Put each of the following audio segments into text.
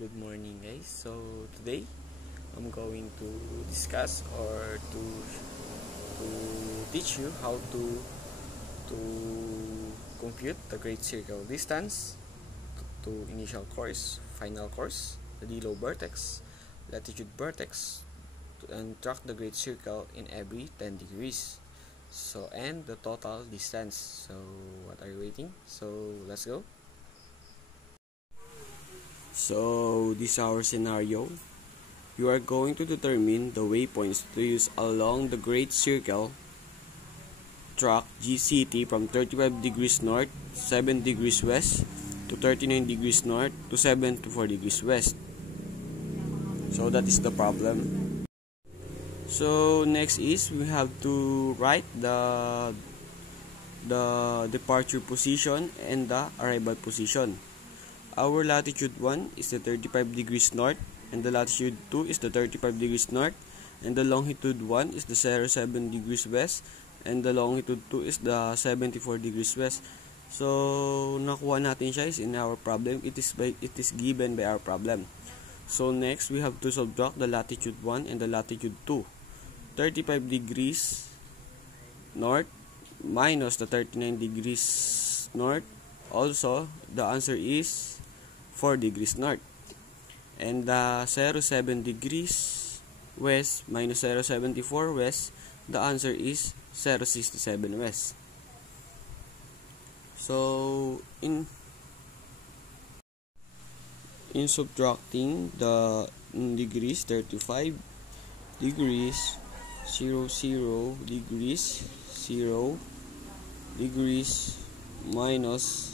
good morning guys. So today I'm going to discuss or to teach you how to compute the great circle distance to initial course, final course, the D-low vertex, latitude vertex, and track the great circle in every 10 degrees. So and the total distance. So what are you waiting? So let's go. So this is our scenario. You are going to determine the waypoints to use along the great circle track GCT from 35 degrees north, 7 degrees west to 39 degrees north to 74 degrees west. So that is the problem. So next is we have to write the departure position and the arrival position. Our latitude 1 is the 35 degrees north, and the latitude 2 is the 35 degrees north, and the longitude 1 is the 07 degrees west, and the longitude 2 is the 74 degrees west. So nakuha natin siya is in our problem. It is given by our problem. So next we have to subtract the latitude 1 and the latitude 2. 35 degrees north minus the 39 degrees north. Also, the answer is 4 degrees north. And the 07 degrees west minus 074 west, the answer is 067 west. So, in subtracting the degrees, 35 degrees, 00 degrees, 0 degrees minus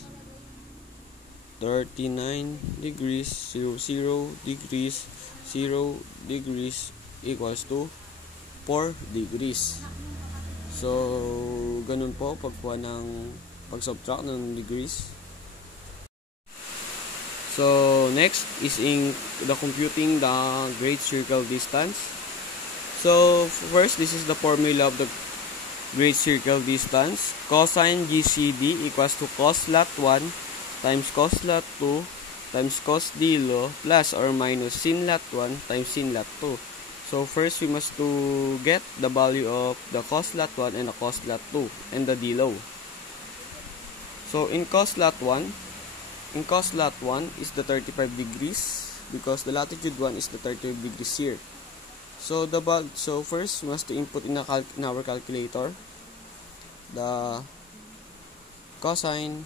39 degrees, 00 degrees, 0 degrees equals to 4 degrees. So, ganun po pag-subtract ng degrees. So, next is in the computing the great circle distance. So, first, this is the formula of the great circle distance. Cosine GCD equals to cos lat 1 times cos lat 2 times cos dilo plus or minus sin lat 1 times sin lat 2. So first we must to get the value of the cos lat 1 and the cos lat 2 and the dilo. So in cos lat 1 is the 35 degrees because the latitude 1 is the 35 degrees here. So first we must to input in our calculator the cosine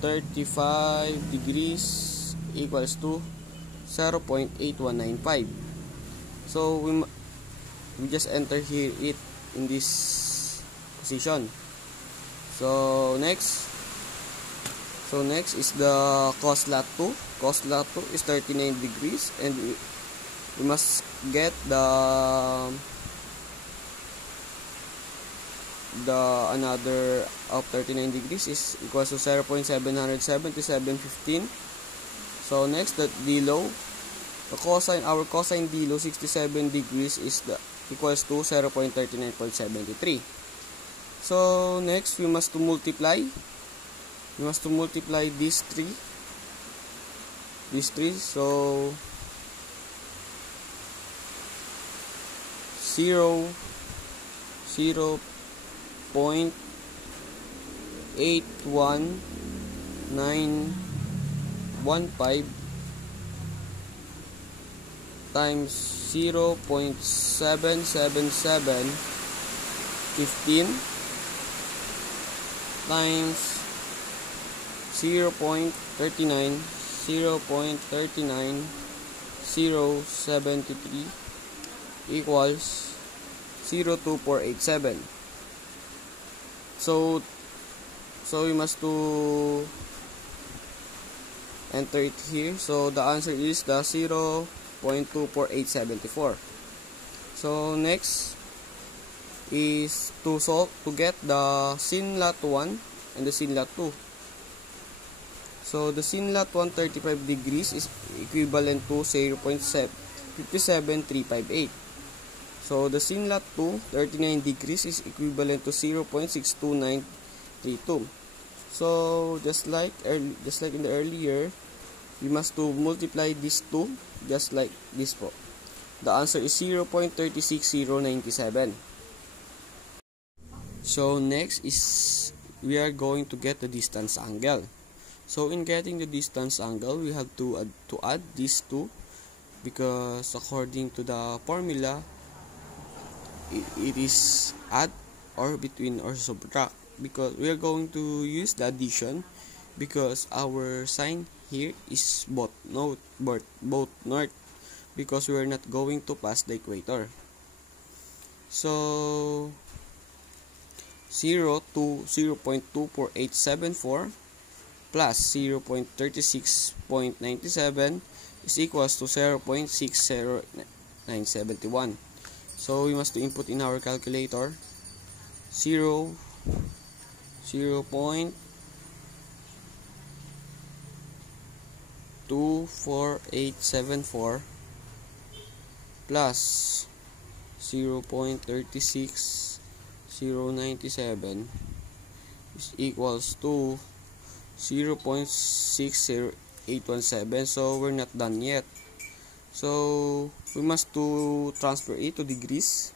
35 degrees equals to 0.8195. So we just enter here it in this position. So next is the cos lat 2. Cos lat 2 is 39 degrees, and we must get the another of 39 degrees is equals to 0.77715. So next, the dilo, our cosine dilo 67 degrees is equals to 0.39.73. So next we must to multiply these three. So 0.81915 times 0.77715 times 0.39073 equals 02487. So we must to enter it here. So the answer is the 0.24874. So next is to get the sin lat 1 and the sin lat 2. So the sin lat 1 35 degrees is equivalent to 0.57358. So the sin lat 2 39 degrees is equivalent to 0.62932. So just like in the earlier, we must to multiply these two just like this po. The answer is 0.36097. So next is we are going to get the distance angle. So in getting the distance angle, we have to add these two, because according to the formula, it is add or between or subtract, because we are going to use the addition because our sign here is both north, because we are not going to pass the equator. So 0 to 0.24874 plus 0.36.97 is equals to 0.60971. So we must input in our calculator 0.24874 plus 0.36097 is equals to 0.60817. So we're not done yet. So we must to transfer it to degrees.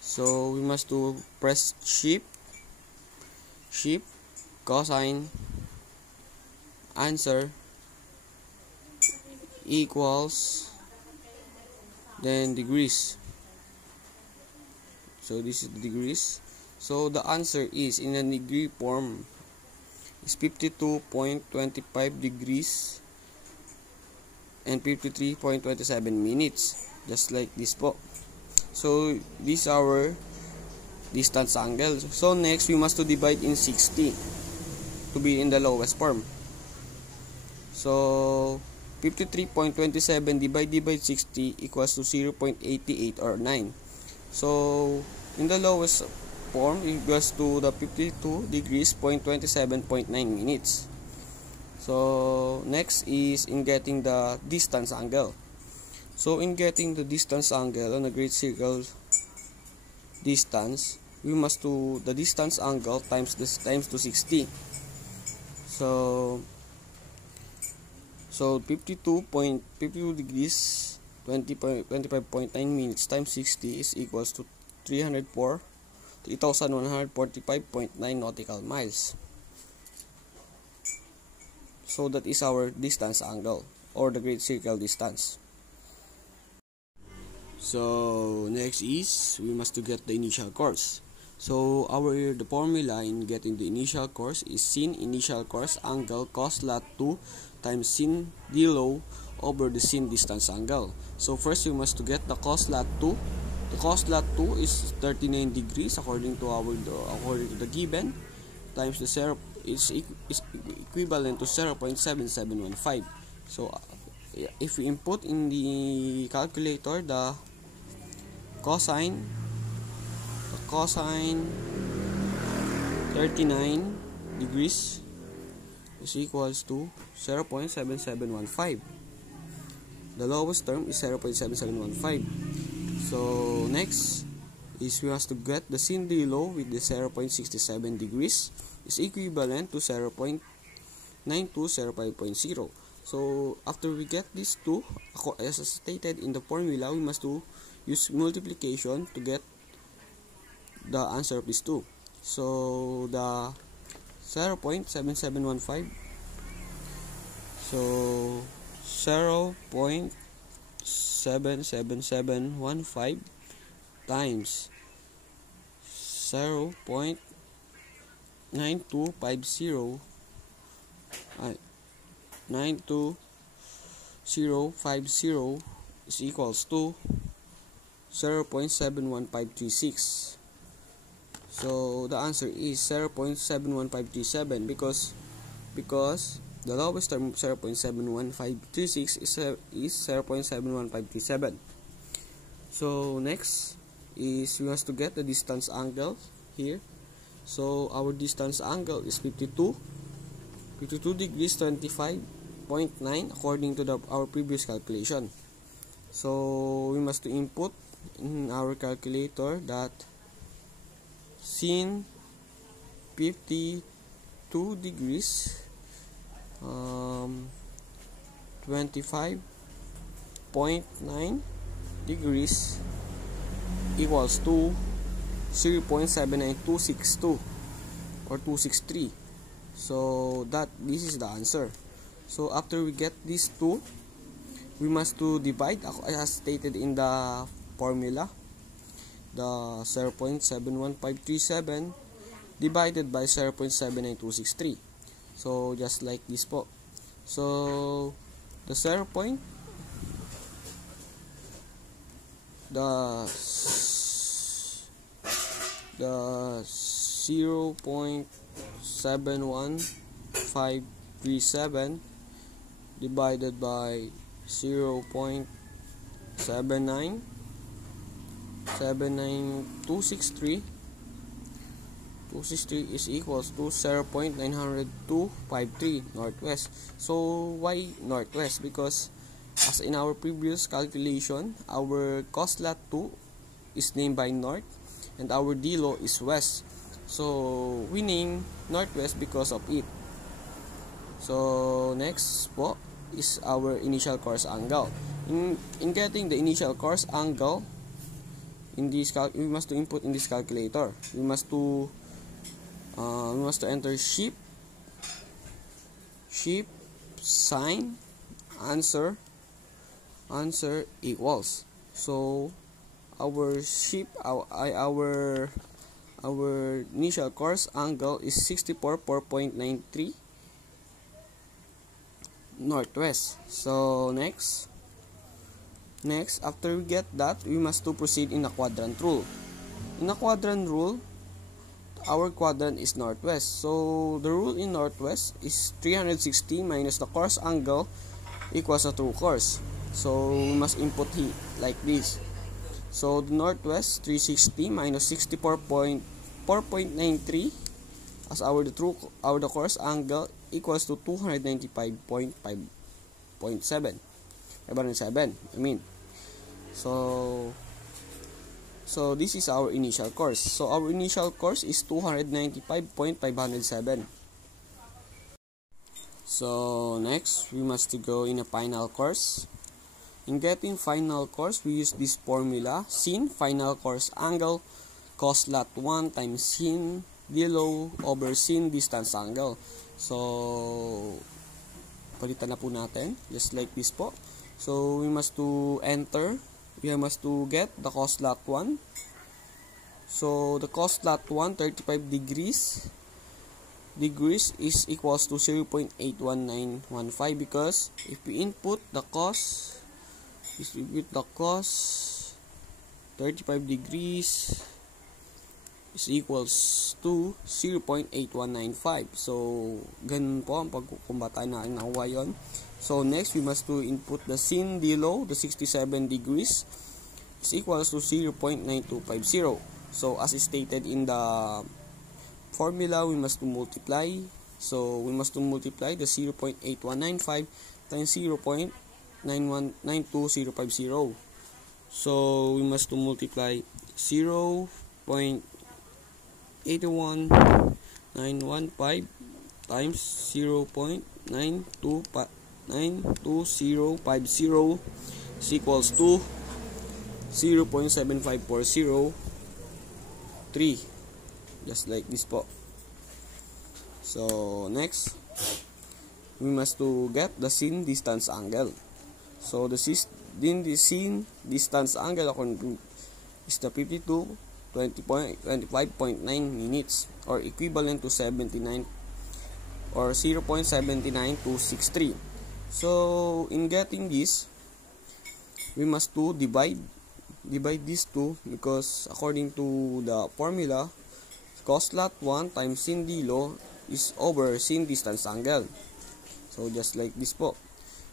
So we must to press shift cosine answer equals then degrees. So this is the degrees. So the answer is in a degree form is 52.25 degrees and 53.27 minutes, just like this po. So this is our distance angle. So next we must to divide in 60 to be in the lowest form. So 53.27 divided by 60 equals to 0.88 or 9. So in the lowest form, it goes to the 52 degrees 27.9 minutes. So next is in getting the distance angle. So in getting the distance angle on a great circle distance, we must do the distance angle times to 60. So 52 degrees 25.9 minutes times 60 is equals to 3,145.9 nautical miles. So that is our distance angle or the great circle distance. So next is we must to get the initial course. So the formula in getting the initial course is sin initial course angle cos lat 2 times sin d low over the sin distance angle. So first we must to get the cos lat 2. The cos lat 2 is 39 degrees according to the given, times the 0 is equivalent to 0.7715. So if we input in the calculator the cosine 39 degrees is equals to 0.7715. The lowest term is 0.7715. So next is we have to get the sin d low with the 0.67 degrees is equivalent to 0.9205.0. So after we get these two, as stated in the formula, we must to use multiplication to get the answer of these two. So the 0.7715, so 0.77715 times 0.9250 is equals to 0.71536. So the answer is 0.71537 because the lowest term of 0.71536 is 0.71537. So next is we have to get the distance angle here. So our distance angle is 52 degrees 25.9 according to our previous calculation. So we must input in our calculator that sin 52 2 degrees 25.9 degrees equals to 0.79262 or 263. So this is the answer. So after we get these two, we must to divide as stated in the formula, the 0.71537 divided by 0.79263. So just like this po. So the 0.71537 divided by 0.79263 is equals to 0.90253 northwest. So why northwest? Because as in our previous calculation, our cost lot 2 is named by north and our DLO is west. So we name northwest because of it. So next po is our initial course angle. In getting the initial course angle, in this we must to input in this calculator. We must to enter ship sign answer equals. So our initial course angle is 64.93 northwest. So next after we get that, we must to proceed in a quadrant rule. In a quadrant rule, our quadrant is northwest. So the rule in northwest is 360 minus the course angle equals a true course. So we must input it like this. So the northwest 360 minus 64.4.93 as the course angle equals to 295.507. So this is our initial course. So our initial course is 295.507. So next, we must go in a final course. In getting final course, we use this formula: sin final course angle cos lot 1 times sin DLO over sin distance angle. So palitan na po natin just like this po. So we must to get the cos lot 1. So the cos lot 1 35 degrees is equals to 0.81915 because if we input the cos 35 degrees is equals to 0.8195. So ganun po ang pagkukumbata na nakuha yun. So next, we must to input the sin DLO, the 67 degrees is equals to 0.9250. So as stated in the formula, we must to multiply. So we must to multiply the 0.8195 times 0.92050. So we must to multiply 0.81915 times 0.92050 is equals to 0.75403, just like this po. So next, we must to get the sin distance angle. So the sin distance angle is the 25.9 minutes or equivalent to 79 or 0.79263. So in getting this, we must to divide these two because according to the formula, cos lot 1 times sin DLO is over sin distance angle. So just like this po.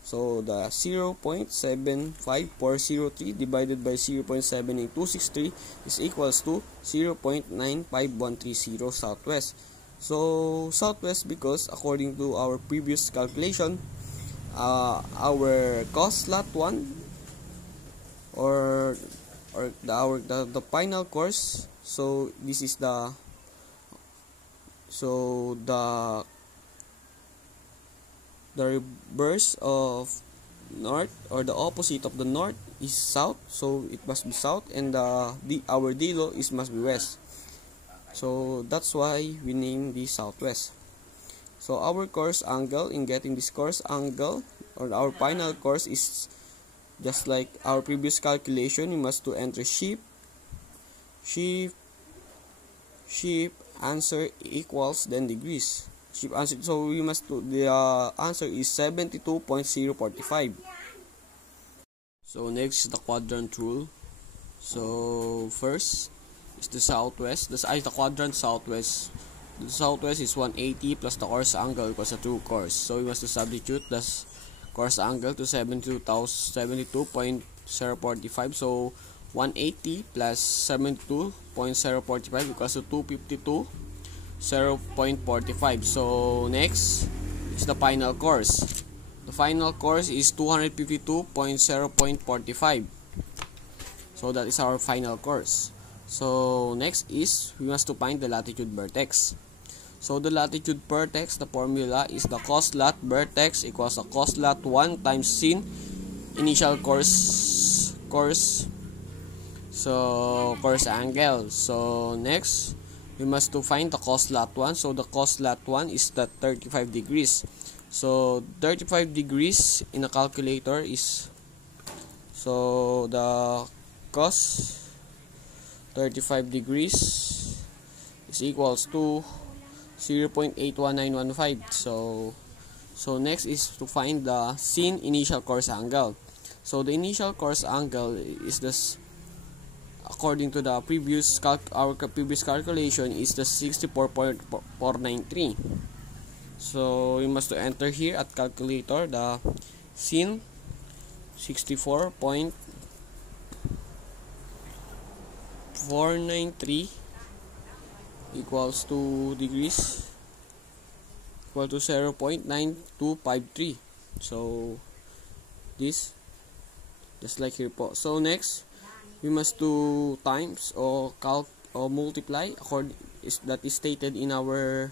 So the 0.75403 divided by 0.78263 is equals to 0.95130 southwest. So southwest because according to our previous calculation, our cos lot 1 or the final course, so this is the So the reverse of north, or the opposite of the north, is south, so it must be south, and our dilo must be west. So that's why we name the southwest. So our course angle, in getting this course angle, or our final course, is just like our previous calculation. We must to enter ship, answer equals then degrees. Ship answer, so we must do, the answer is 72.045. So next is the quadrant rule. So first is the southwest. The quadrant southwest. The southwest is 180 plus the course angle equals a true course. So we must to substitute the course angle to 72.045. So 180 plus 72.045 equals to 252.045. So next is the final course. The final course is 252.045. So that is our final course. So next is we must to find the latitude vertex. So the latitude vertex, the formula is the cos lat vertex equals the cos lat 1 times sin initial course angle. So next we must to find the cos lat 1. So the cos lat 1 is the 35 degrees. So 35 degrees in a calculator is, so the cos 35 degrees is equals to 0.81915. So next is to find the sin initial course angle. So the initial course angle is this, according to the previous calculation, is the 64.493. So we must to enter here at calculator the sin 64.493 equals to degrees equal to 0.9253. So this just like here po. So next we must do times or multiply that is stated in our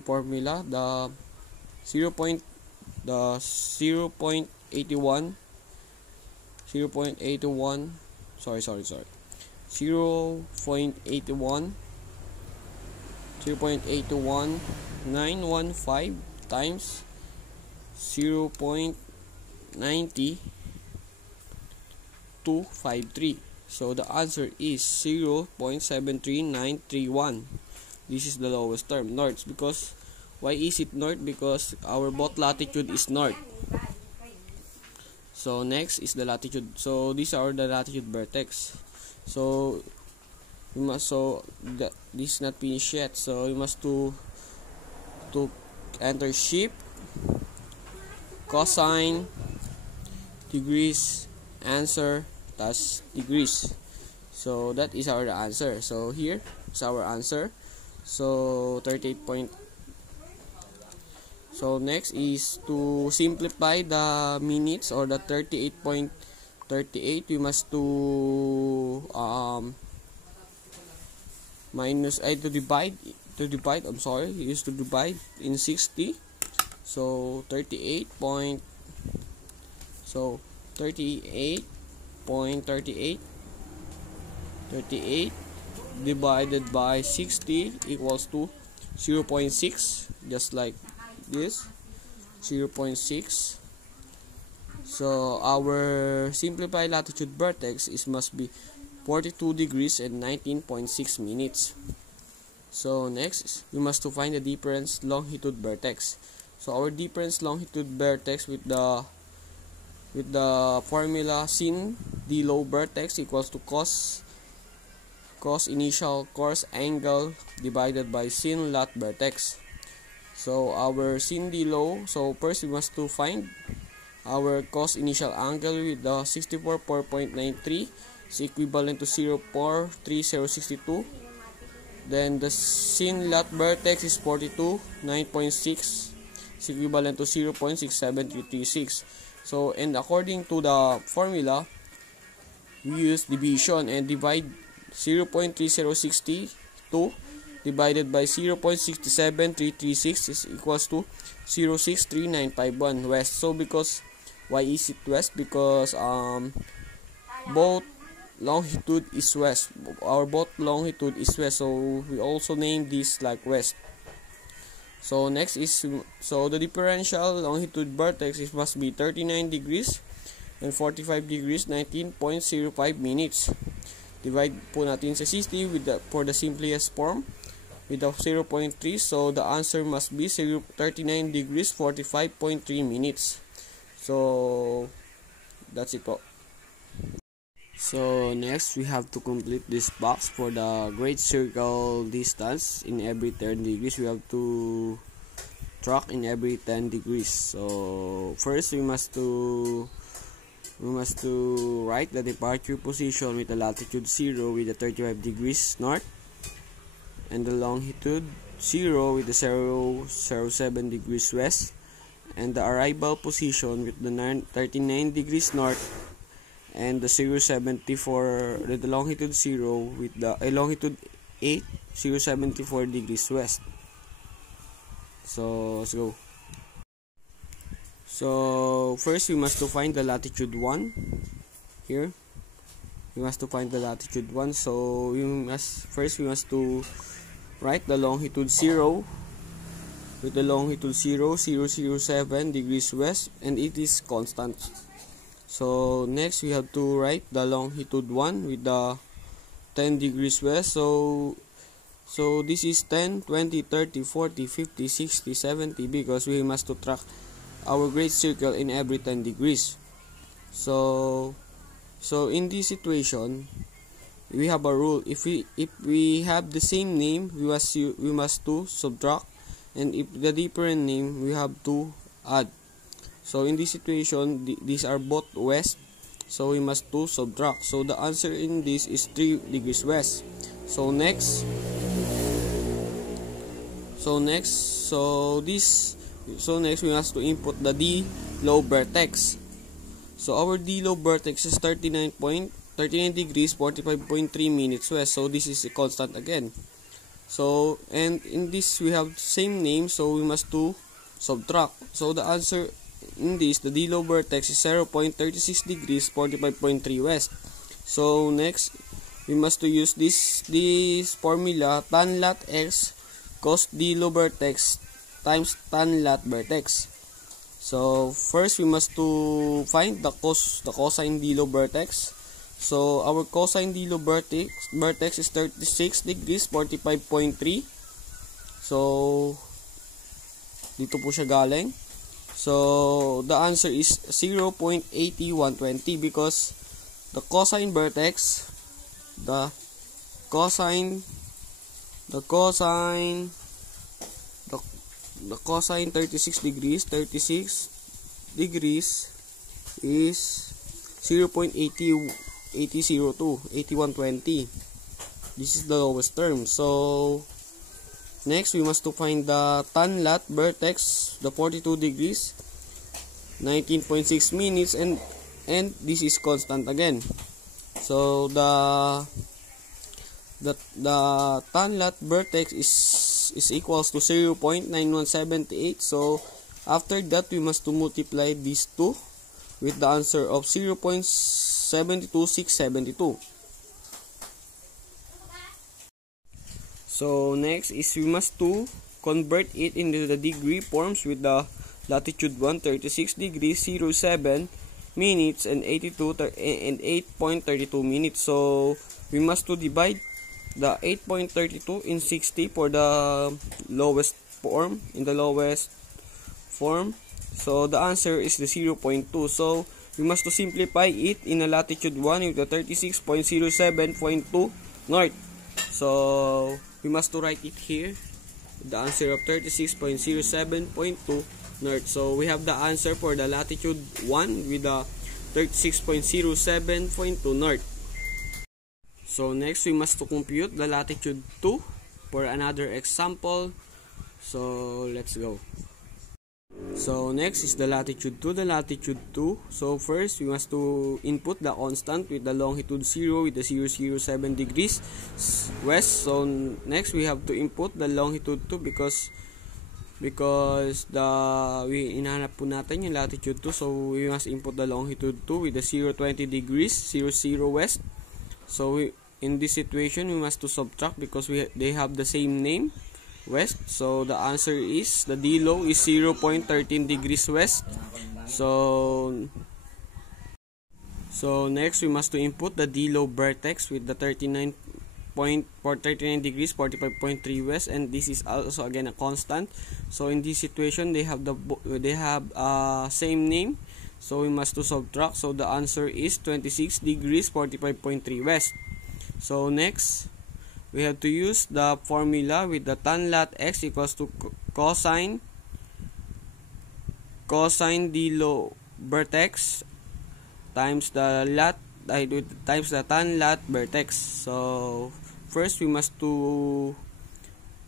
formula. The 0.81 0.81915 times 0.90253. So the answer is 0.73931. This is the lowest term, north. Because why is it north? Because our both latitude is north. So next is the latitude. So these are the latitude vertex. So we must, this is not finished yet. So we must to enter ship, cosine, degrees, answer, plus degrees. So that is our answer. So here is our answer. So 38 point. So next is to simplify the minutes, or the 38.38. We must to divide. I'm sorry, we used to divide in 60. So 38.38 divided by 60 equals to 0.6, just like this, 0.6. So our simplified latitude vertex must be 42 degrees and 19.6 minutes. So next we must to find the difference longitude vertex. So our difference longitude vertex with the formula sin d low vertex equals to cos initial course angle divided by sin lat vertex. So our sin d low, so first we must to find our cos initial angle with the 64.493 is equivalent to 0.43062. Then the sin lat vertex is 42, 9.6 is equivalent to 0.67336. So, and according to the formula, we use division and divide 0.3062 divided by 0.67336 is equals to 0.63951 west. So because why is it west? Because both longitude is west. Our both longitude is west, so we also name this like west. So next is, so the differential longitude vertex is must be 39 degrees and 45 degrees 19.05 minutes. Divide po natin sa 60 with the, for the simplest form with the 0.3, so the answer must be 39 degrees 45.3 minutes. So that's it po. So next we have to complete this box for the great circle distance. In every 10 degrees we have to track in every 10 degrees. So first we must to write the departure position with the latitude 0 with the 35 degrees north and the longitude 0 with the 0.07 degrees west, and the arrival position with the 39 degrees north and the 0.74 with the longitude 0 with the longitude 8 0.74 degrees west. So let's go. So first we must to find the latitude 1 here. We must to find the latitude 1. So we must to write the longitude 0 with the longitude 0.007 degrees west, and it is constant. So next we have to write the longitude 1 with the 10 degrees west. So this is 10, 20, 30, 40, 50, 60, 70 because we must to track our great circle in every 10 degrees. So in this situation we have a rule. If we have the same name, we must to subtract, and if the different name, we have to add. So in this situation, these are both west, so we must to subtract. So the answer in this is 3 degrees west. So next we must to input the D low vertex. So our D low vertex is 39 degrees 45.3 minutes west. So this is a constant again. So and in this we have same name, so we must to subtract. So the answer in this, the D low vertex is 0.36 degrees 45.3 west. So next we must to use this formula, tan lat x cos D low vertex times tan lat vertex. So first we must to find the cosine D low vertex. So our cosine D low vertex is 36 degrees 45.3. So dito po siya galing. So the answer is 0.8120 because the cosine vertex, the cosine 36 degrees is 0.8120. This is the lowest term. So next we must to find the tan lat vertex, the 42 degrees 19.6 minutes, and this is constant again. So the tan lat vertex is equals to 0.9178. So after that we must to multiply these two with the answer of 0.72672. So next is we must to convert it into the degree forms with the latitude 1 36 degrees 07 minutes and 8.32 minutes. So we must to divide the 8.32 in 60 for the lowest form, so the answer is the 0.2. So we must to simplify it in a latitude 1 with the 36.07.2 north. So we must to write it here, the answer of 36.07.2 north. So we have the answer for the latitude 1 with the 36.07.2 north. So next we must to compute the latitude 2 for another example. So let's go. So next is the latitude 2. The latitude 2. So first, we must to input the constant with the longitude 0 with the 007 degrees west. So next, we have to input the longitude 2 because inahanap po natin yung latitude 2. So we must input the longitude 2 with the 020 degrees 00 west. So in this situation, we must to subtract because they have the same name, west. So the answer is the D low is 0.13 degrees west. So next, we must to input the D low vertex with the 39 degrees 45.3 west, and this is also again a constant. So in this situation, they have same name, so we must to subtract. So the answer is 26 degrees 45.3 west. So next, we have to use the formula with the tan lat x equals to cosine D low vertex times the tan lat vertex. So first, we must to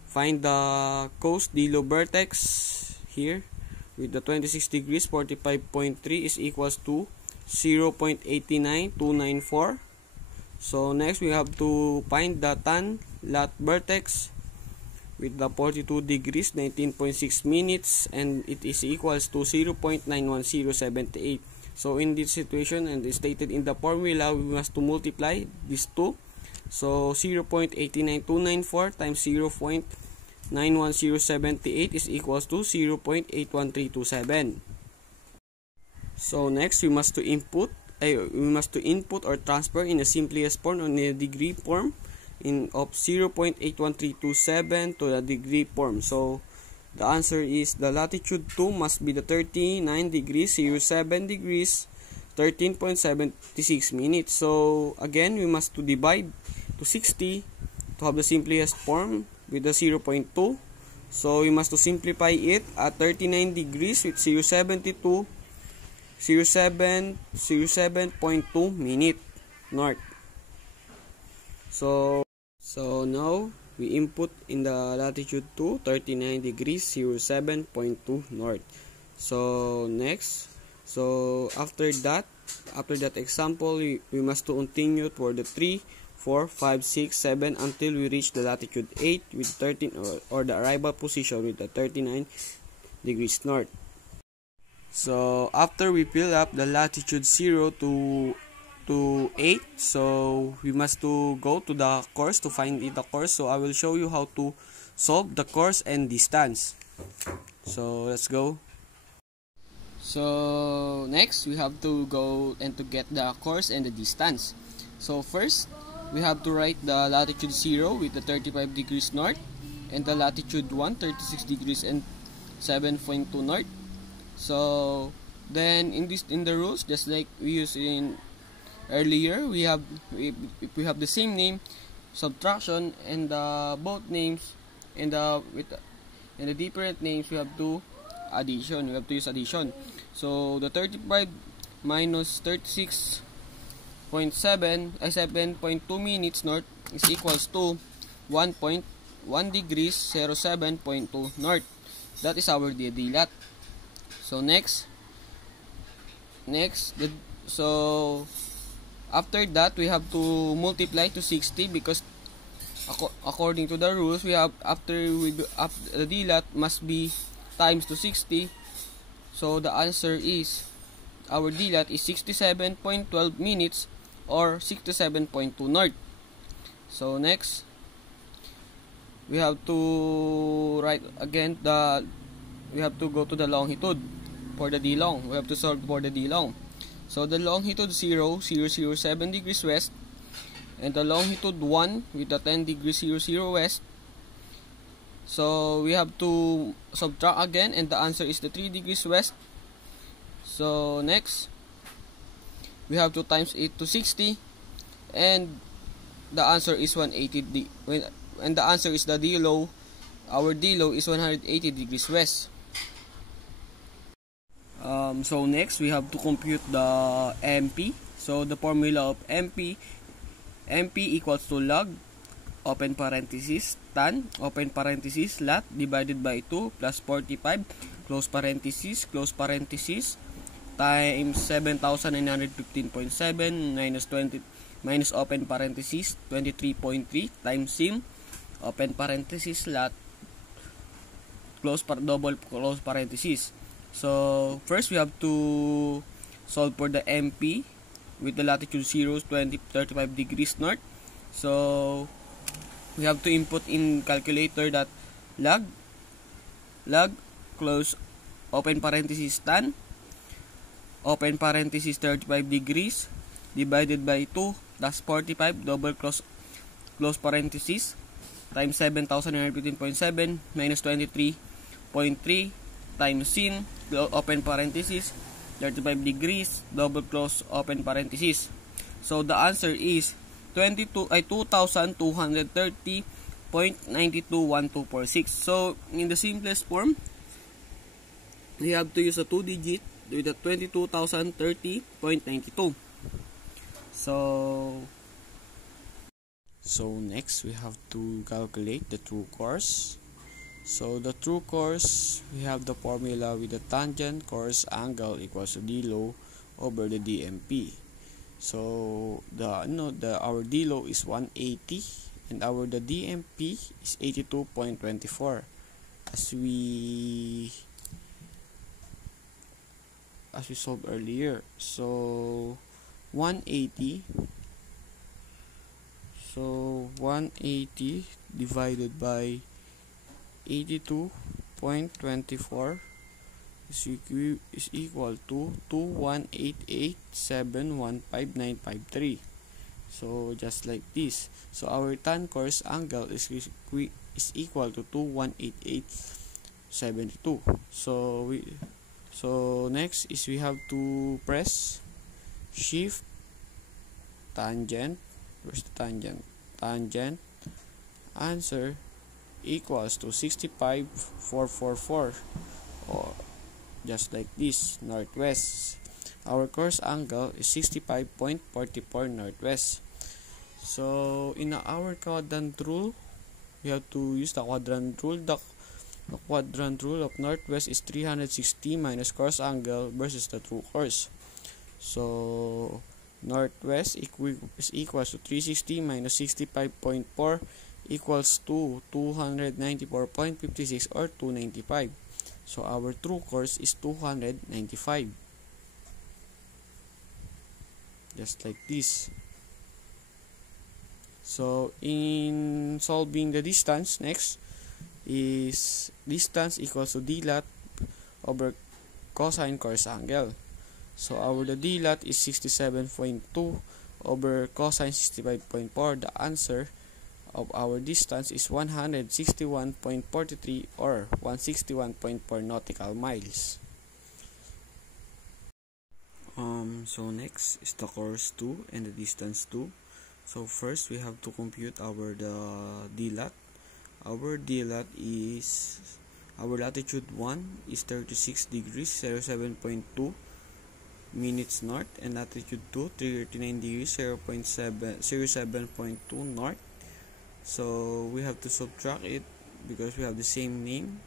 find the cos D low vertex here with the 26 degrees 45.3 is equals to 0.89294. So next, we have to find the tan lat vertex with the 42 degrees 19.6 minutes, and it is equals to 0.91078. So in this situation, and stated in the formula, we must to multiply these two. So 0.89294 times 0.91078 is equals to 0.81327. So next, we must to input or transfer in the simplest form on the degree form of 0.81327 to the degree form. So the answer is the latitude 2 must be the 39 degrees 07 degrees 13.76 minutes. So again, we must to divide to 60 to have the simplest form with the 0.2. So we must to simplify it at 39 degrees with 07.2 minute north. So now we input in the latitude 2 39 degrees 07.2 north. So next, after that example, we must to continue for the 3, 4, 5, 6, 7 until we reach the latitude 8 with 13 or the arrival position with the 39 degrees north. So after we fill up the latitude 0 to 8, so we must to go to the course to find the course. So I will show you how to solve the course and distance. So let's go. So next, we have to go and to get the course and the distance. So first, we have to write the latitude 0 with the 35 degrees north, and the latitude 1 36 degrees and 7.2 north. So then in the rules, just like we used in earlier, if we have the same name, subtraction, and both names and the different names, we have to addition. We have to use addition. So the 35 minus 7.2 minutes north is equals to 1.1 degrees 07.2 north. That is our DLAT. So next, so after that, we have to multiply to 60 because according to the rules, we have the DLAT must be times to 60. So the answer is our DLAT is 67.12 minutes or 67.2 north. So next, we have to write again we have to go to the longitude for the D long. We have to solve for the D long. So the longitude 0 007 degrees west, and the longitude 1 with the 10 degrees 00 west. So we have to subtract again, and the answer is the 3 degrees west. So next, we have to times it to 60, and the answer is 180 and the answer is the D low. Our D low is 180 degrees west. So next, we have to compute the MP. So the formula of MP equals to log, open parenthesis, tan, open parenthesis, lat, divided by 2 plus 45, close parenthesis, times 7,915.7 minus 20 minus open parenthesis 23.3 times sim open parenthesis double close parenthesis. So first we have to solve for the MP with the latitude 0, 20, 35 degrees north. So we have to input in calculator that log close open parenthesis tan open parenthesis 35 degrees divided by 2 plus 45 double close parenthesis times 7,915.7 minus 23.3 times sin open parenthesis 35 degrees double close open parenthesis. So the answer is 2,230.921246. So in the simplest form, we have to use a 2-digit with a 22,030.92. So next we have to calculate the true course. So the true course, we have the formula with the tangent course angle equals to d low over the DMP. So our d low is 180 and the DMP is 82.24 as we solved earlier. So 180 divided by 82.24 is equal to 2188715.953. So just like this. So our tan course angle is equal to 218,872. So next is we have to press shift tangent. Where's the tangent? Tangent answer equals to 65,444, or just like this, northwest. Our course angle is 65.44 northwest. So in our quadrant rule, we have to use the quadrant rule. The quadrant rule of northwest is 360 minus course angle versus the true course. So northwest is equals to 360 minus 65.4 equals to 294.56 or 295. So our true course is 295. Just like this. So in solving the distance, next is distance equals to d lot over cosine course angle. So the d lot is 67.2 over cosine 65.4. The answer of our distance is 161.43 or 161.4 nautical miles. So next is the course 2 and the distance 2. So first we have to compute the d lot. Our d lot is, our latitude 1 is 36 degrees 07.2 minutes north, and latitude 2 39 degrees 07.2 north. So we have to subtract it because we have the same name.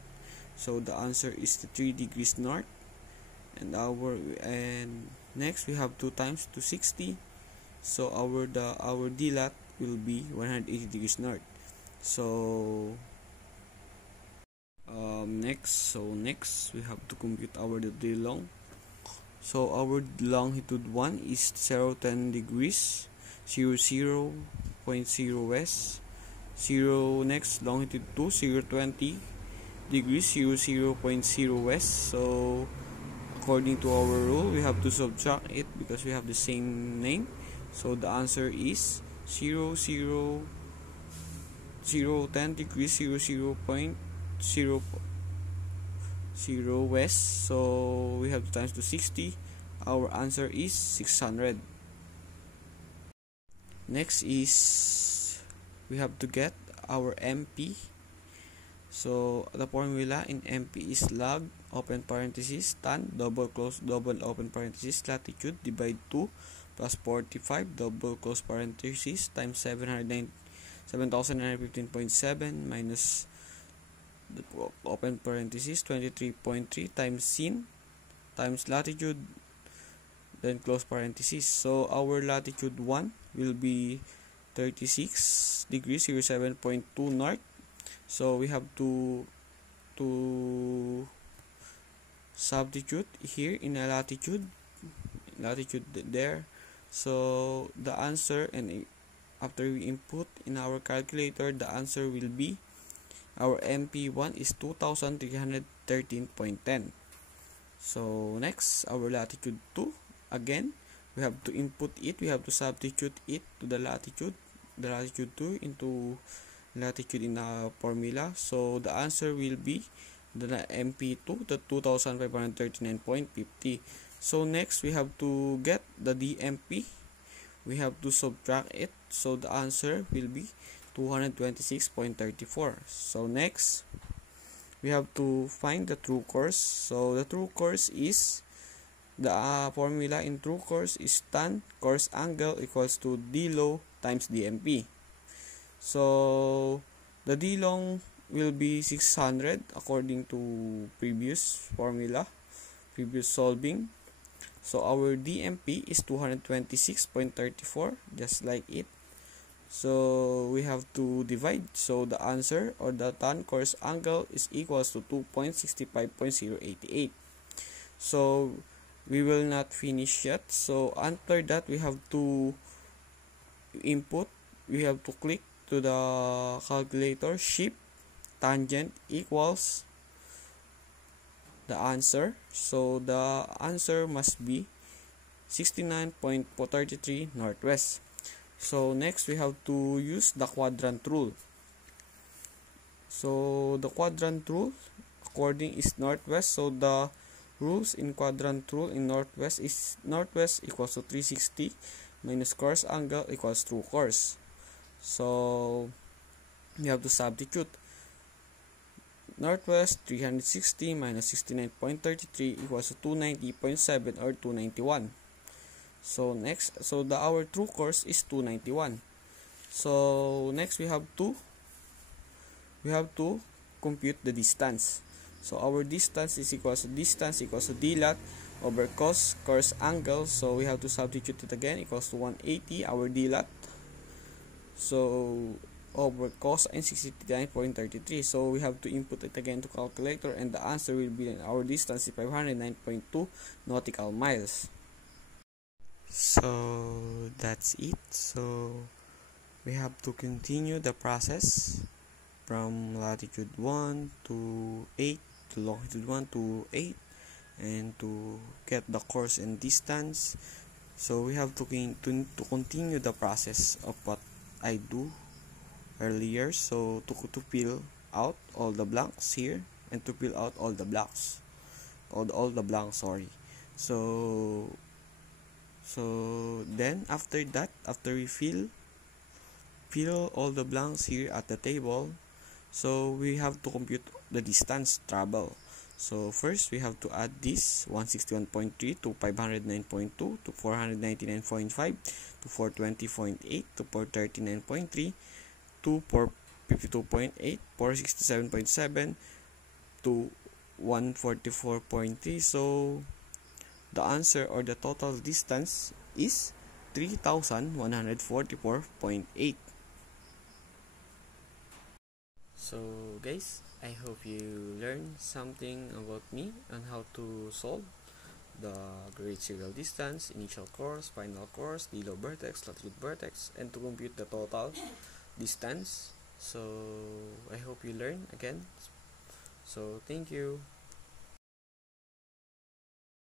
So the answer is the 3 degrees north, and next we have 2 times 260. So our d lot will be 180 degrees north. So next we have to compute the long. So our longitude 1 is 010 degrees 00.0 west. Next longitude 2 020 degrees 00.0 west. So according to our rule, we have to subtract it because we have the same name. So the answer is 010 degrees 00.0 west. So we have to times 260. Our answer is 600. Next is we have to get our MP. So the formula in MP is log open parenthesis tan double open parenthesis latitude divide 2 plus 45 double close parenthesis times 7,915.7 minus open parenthesis, 23.3 times sin times latitude, then close parenthesis. So our latitude 1 will be 36 degrees 07.2 north. So we have to substitute here in a latitude there. So the answer, and after we input in our calculator, the answer will be, our MP1 is 2313.10. So next, our latitude 2, again we have to input it, we have to substitute it to the latitude 2 into latitude in the formula. So the answer will be the MP2, the 2539.50. So next, we have to get the DMP, we have to subtract it, so the answer will be 226.34. So next, we have to find the true course. So the true course is, the formula in true course is tan course angle equals to d low times DMP. So the d long will be 600 according to previous formula, previous solving. So our DMP is 226.34, just like it. So we have to divide. So the answer, or the tan course angle, is equals to 2.65.088. So we will not finish yet. So after that, we have to input, we have to click to the calculator, shift tangent equals the answer. So the answer must be 69.33 northwest. So next, we have to use the quadrant rule. So the quadrant rule according is northwest. So the rules in quadrant rule in northwest is, northwest equals to 360 minus course angle equals true course. So we have to substitute. Northwest 360 minus 69.33 equals to 290.7 or 291. So next, so our true course is 291. So next, we have to compute the distance. So our distance is equals to d lat over cos course angle. So we have to substitute it again, equals to 180 our d lat. So over cosine 69.33. So we have to input it again to calculator, and the answer will be, our distance is 509.2 nautical miles. So that's it. So we have to continue the process from latitude 1 to 8 to longitude 1 to 8, and to get the course and distance. So we have to continue the process of what I do earlier. So to fill out all the blanks here, and to fill out all the blocks, all the blanks, sorry. So then after that, after we fill all the blanks here at the table, so we have to compute the distance travel. So first, we have to add this 161.3 to 509.2 to 499.5 to 420.8 to 439.3 to 452.8, 467.7 to 144.3. So the answer, or the total distance, is 3,144.8. So guys, I hope you learned something about me on how to solve the grade serial distance, initial course, final course, D-low vertex, latitude vertex, and to compute the total distance. So I hope you learn again. So thank you.